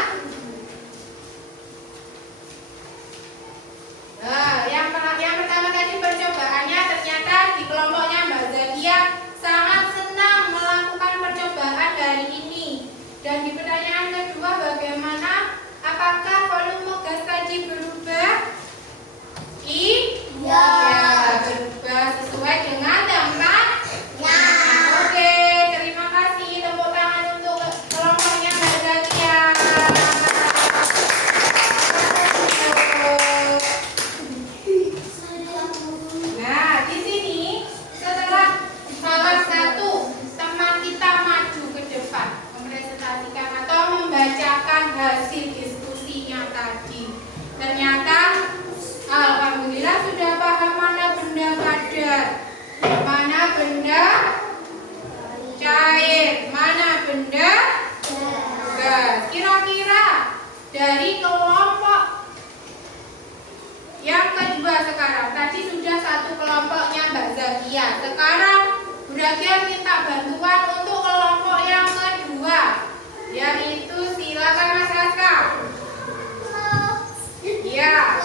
Yang pertama tadi percobaannya ternyata di kelompoknya Mbak Zakia sangat senang melakukan percobaan hari ini. Dan di pertanyaan kedua bagaimana? Apakah volume gas tadi berubah? Iya. Berubah sesuai dengan tempatnya. Oke, terima kasih. Tepuk tangan untuk kelompoknya Mbak Zakia. Nah, di sini setelah salah satu teman kita maju ke depan mempresentasikan atau membacakan hasil diskusinya tadi. Ternyata alhamdulillah sudah paham mana benda padat, mana benda cair, mana benda gas. Kira-kira dari kelompok yang kedua sekarang, tadi sudah satu kelompoknya Mbak Zakia. Sekarang Burakia minta bantuan untuk kelompok yang kedua, yaitu silakan Mas Raska. Iya.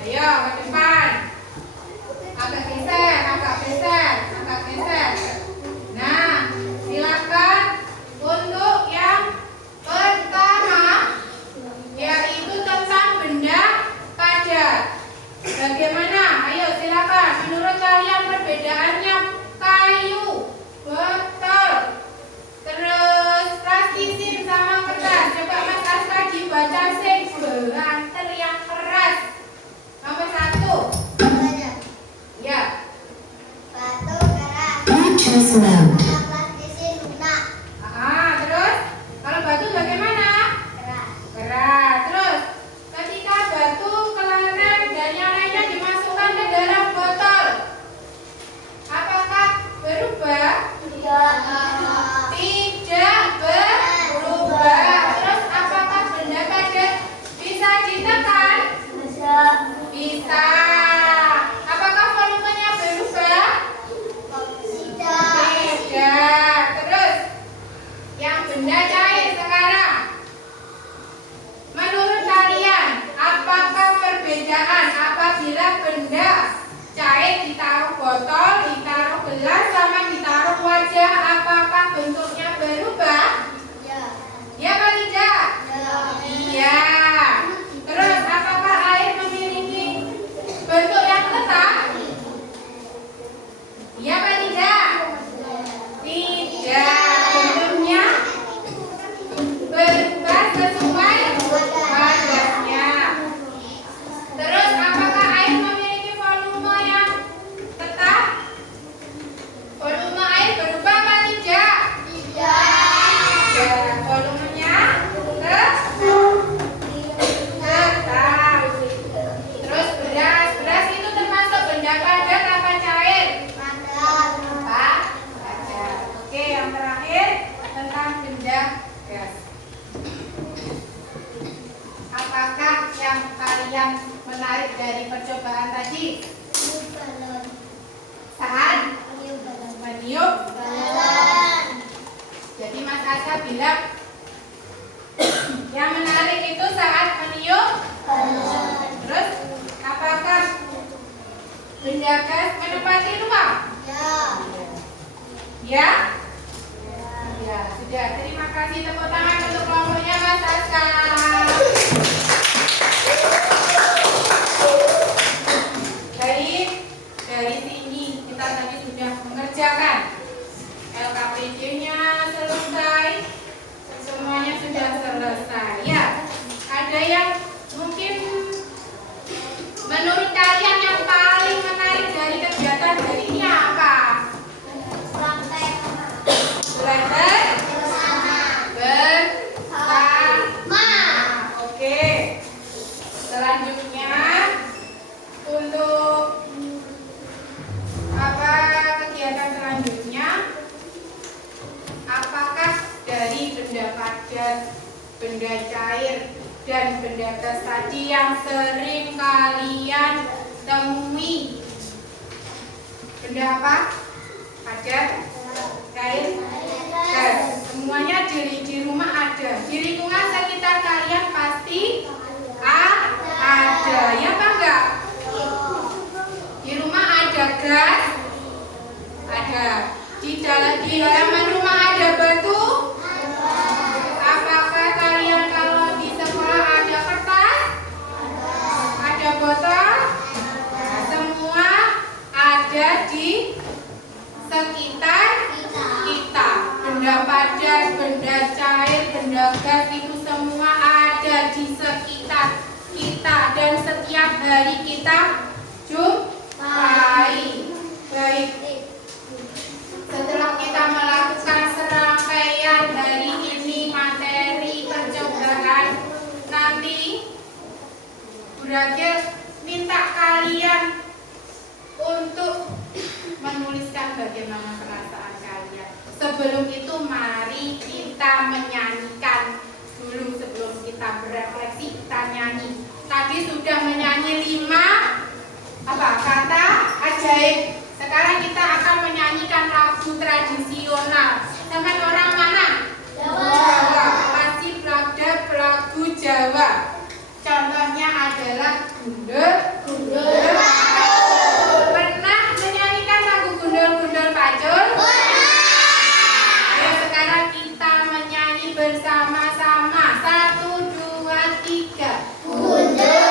Ayo ke depan. Agak geser, agak geser, agak geser. Nah, silakan untuk yang pertama, yaitu tentang benda padat. Bagaimana? Ayo silakan. Menurut kalian perbedaannya kayu, botol, terus plastisin sama kertas. Coba Mas Aska dibaca sing banter yang keras. Nomor 1. Ya. Batu keras. Bluetooth mode. Plastisin lunak. Terus kalau batu bagaimana? Keras. Keras. Terus ketika batu, kelereng dan yang lainnya dimasukkan ke dalam botol, apakah berubah? Tidak berubah. Terus apakah benda padat bisa ditekan? Bisa. Apakah volumenya berubah? Tidak. Terus yang benda cair sekarang, menurut kalian apakah perbedaan apabila benda cair ditaruh botol, ditaruh gelas, sama ditaruh wajah, apakah bentuknya berubah? Ya apa tidak? Iya. Terus apakah air memiliki bentuk yang tetap? Ya apa tidak? Tidak. Bentuknya berubah sesuai wajarnya. Terus apakah air memiliki volume yang tetap? Volume air berubah apa tidak? Tidak. Volumenya tetap. Terus beras itu termasuk benda padat apa cair? Padat. Oke, yang terakhir tentang benda gas. Apakah yang kalian menarik dari percobaan tadi? Saat meniup. Jadi Mas Asa bilang yang menarik itu saat meniup. Terus apakah benda gas menempati ruang? Ya? Ya, sudah. Terima kasih. Tepuk tangan untuk kelompoknya Mas Aska. Baik, dari sini kita tadi sudah mengerjakan LKPD-nya selesai. Semuanya sudah selesai. Ya, ada yang mungkin Menurut kalian yang paling menarik dari kegiatan hari ini apa? Belajar bersama. Oke. Selanjutnya untuk apa kegiatan selanjutnya? Apakah dari benda padat, benda cair, dan benda gas tadi yang sering kalian temui? Benda apa? Padat, cair, gas. Semuanya di rumah ada. Di lingkungan sekitar kalian pasti ada. Ya apa enggak? Di rumah ada gas? Ada. Di halaman rumah ada batu? Apakah kalian kalau di sekolah ada kertas? Ada botol? Nah, semua ada di sekitar kita. Benda padat, benda cair, benda gas itu semua ada di sekitar kita dan setiap hari kita jumpai. Baik. Setelah kita melakukan serangkaian hari ini materi percobaan, nanti Buragil minta kalian untuk menuliskan bagaimana perasaan kalian. Sebelum itu mari kita menyanyikan dulu sebelum kita berefleksi, kita nyanyi. Tadi sudah menyanyi 5 kata ajaib. Sekarang kita akan menyanyikan lagu tradisional. Sampai orang mana? Jawa. Masih lagu Jawa. Contohnya adalah Gundul Pacul. Pernah menyanyikan lagu Gundul Pacul? Ayo sekarang kita menyanyi bersama-sama. 1, 2, 3. Gundul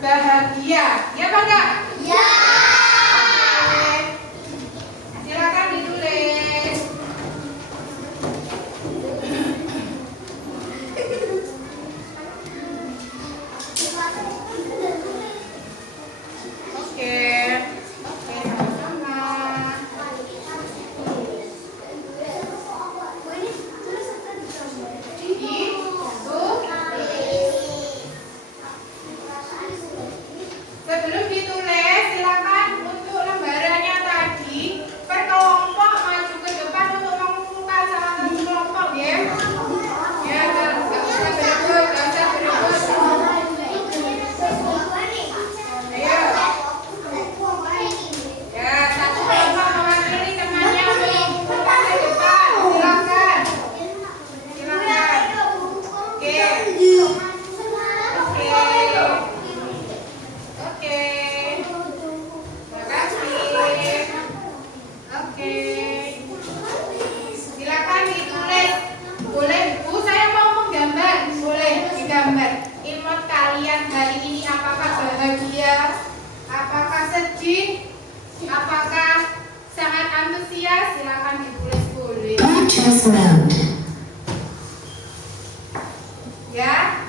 bahagia. Ya apa enggak? Ya. Silakan ditulis. Oke. Oke, sama-sama. round. Ya.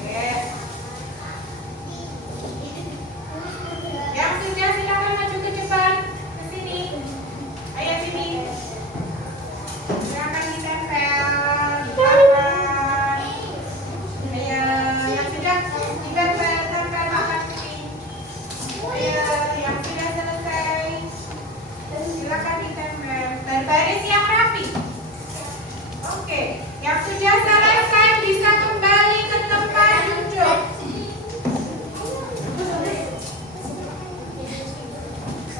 Oke. Yang sudah silakan maju ke depan, ke sini. Ayo sini. Silakan ditempel di tangan. Ayo, yang sudah ditempel, tempel pakai sini. Ayo, yang sudah selesai, silakan ditempel. Berbaris yang rapi. Oke, yang sudah selesai bisa kembali ke tempat duduk.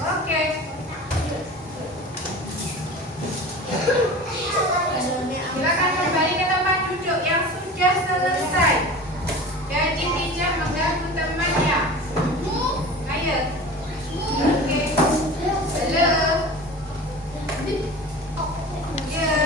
Oke. Silakan kembali ke tempat duduk yang sudah selesai. Jadi tidak mengganggu temannya. Ayo. Oke. Halo. Ya.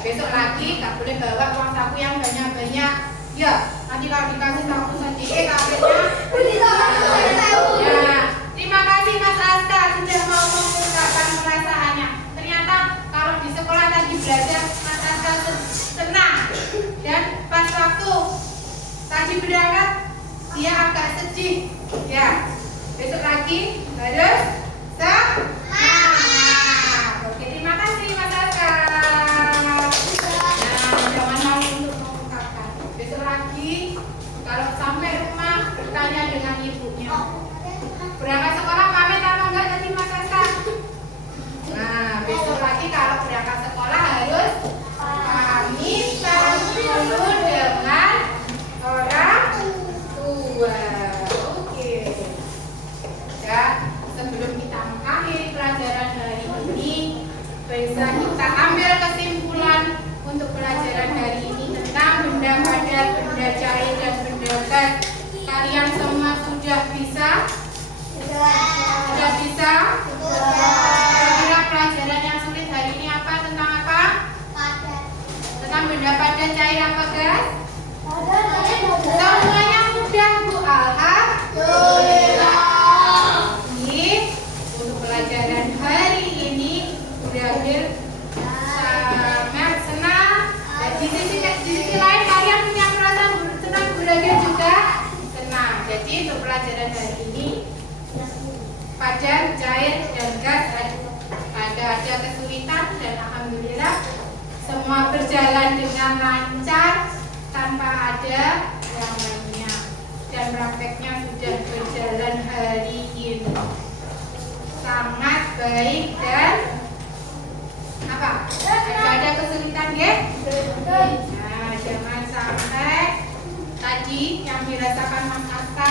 Besok lagi gak boleh bawa uang saku yang banyak-banyak. Ya, nanti kalau dikasih saku sedikit akhirnya. Ya, terima kasih Mas Aska sudah mau mengungkapkan perasaannya. Ternyata kalau di sekolah tadi belajar Mas Aska senang. Dan pas waktu tadi berangkat dia agak sedih. Ya, besok lagi harus semangat. Oke, terima kasih Mas Aska. Lagi kalau sampai rumah bertanya dengan ibunya. Berangkat sekolah pamit apa Berarti kalau berangkat sekolah harus pamit dulu dengan orang tua. Oke. Ya, sebelum kita mengakhiri pelajaran hari ini, bisa kita ambil kesimpulan untuk pelajaran hari ini tentang benda padat, benda cair, dan benda gas. Kalian semua sudah bisa? Sudah bisa? Kira-kira pelajaran yang sulit hari ini apa? Tentang apa? Tentang benda padat, cair, apa gas? Semuanya mudah, Bu. Alhamdulillah. Untuk pelajaran hari ini berakhir sangat senang. Dan di sisi lain kalian punya perasaan senang, berakhir juga senang. Jadi untuk pelajaran hari ini padat, cair, dan gas ada kesulitan, dan alhamdulillah semua berjalan dengan lancar tanpa ada yang lainnya, dan prakteknya sudah berjalan hari ini sangat baik dan apa? Ada kesulitan ya? Nah, jangan sampai tadi yang dirasakan Mas Asta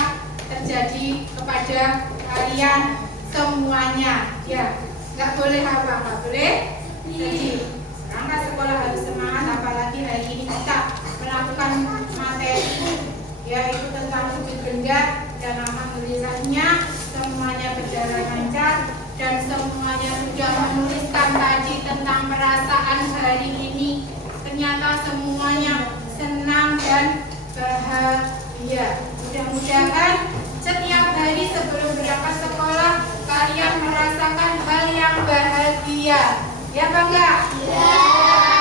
terjadi kepada kalian semuanya, ya. Nggak boleh apa, nggak boleh. Jadi berangkat sekolah harus semangat, apalagi hari ini kita melakukan materi yaitu tentang wujud benda, dan alhamdulillahnya semuanya berjalan lancar dan semuanya sudah menuliskan tadi tentang perasaan hari ini. Ternyata semuanya senang dan bahagia. Mudah-mudahan setiap hari sebelum berangkat sekolah kalian merasakan hal yang bahagia. Ya Pak enggak? Ya.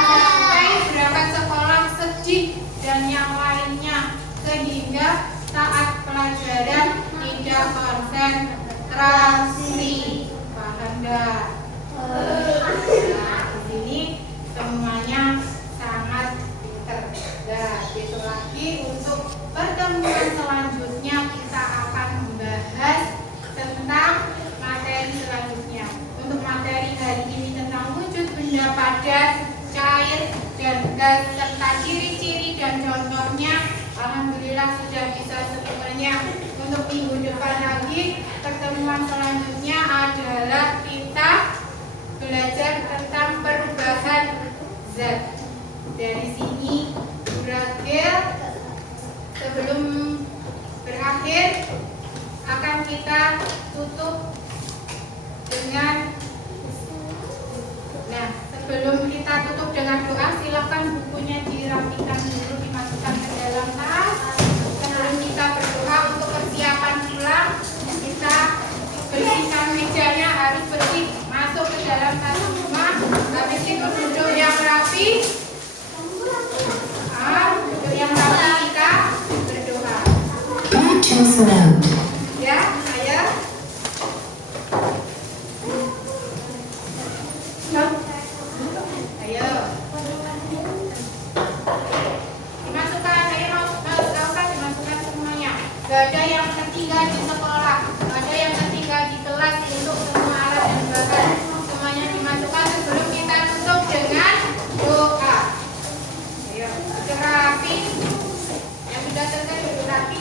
Sampai berangkat sekolah sedih dan yang lainnya, sehingga saat pelajaran tidak konsentrasi. Paham enggak? Nah, di sini semuanya sangat pintar. Nah, besok lagi untuk pertemuan selanjutnya kita akan membahas tentang materi selanjutnya. Untuk materi hari ini tentang wujud benda padat, cair, dan gas serta ciri-ciri dan contohnya, alhamdulillah sudah bisa semuanya. Untuk minggu depan lagi pertemuan selanjutnya adalah kita belajar tentang perubahan zat. Dari sini berakhir. Sebelum berakhir akan kita tutup dengan sebelum kita tutup dengan doa, silakan bukunya dirapikan dulu, dimasukkan ke dalam tas. Sebelum kita berdoa untuk persiapan pulang, kita bersihkan mejanya, harus bersih, masuk ke dalam tas semua. Habis itu duduk yang rapi. Duduk yang rapi, kita berdoa. Ya, ayo. Ayo. Dimasukkan, ayo dimasukkan semuanya. Gak ada yang tertinggal di sekolah, gak ada yang tertinggal di kelas untuk semua alat dan bahan. Semuanya dimasukkan sebelum kita tutup dengan doa. Ayo, duduk rapi. Yang sudah selesai duduk rapi.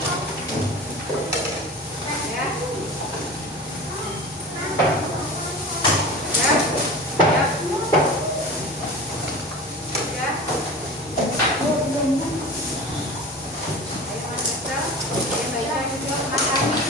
Terima kasih.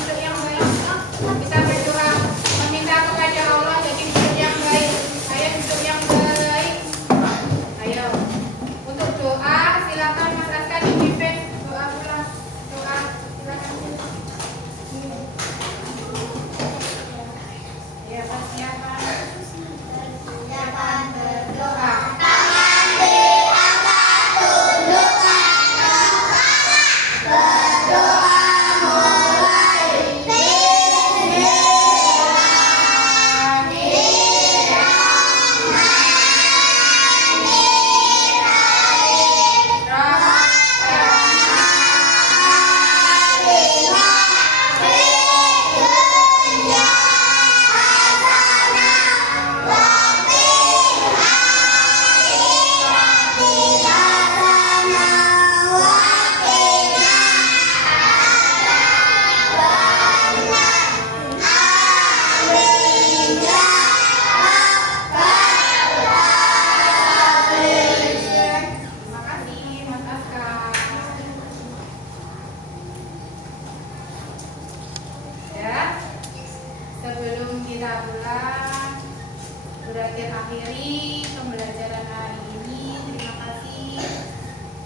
Berakhir akhiri pembelajaran hari ini. Terima kasih.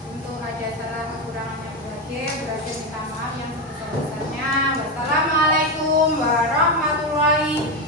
Untuk ada salah kekurangannya berakhir minta maaf yang sebesar-besarnya. Wassalamualaikum warahmatullahi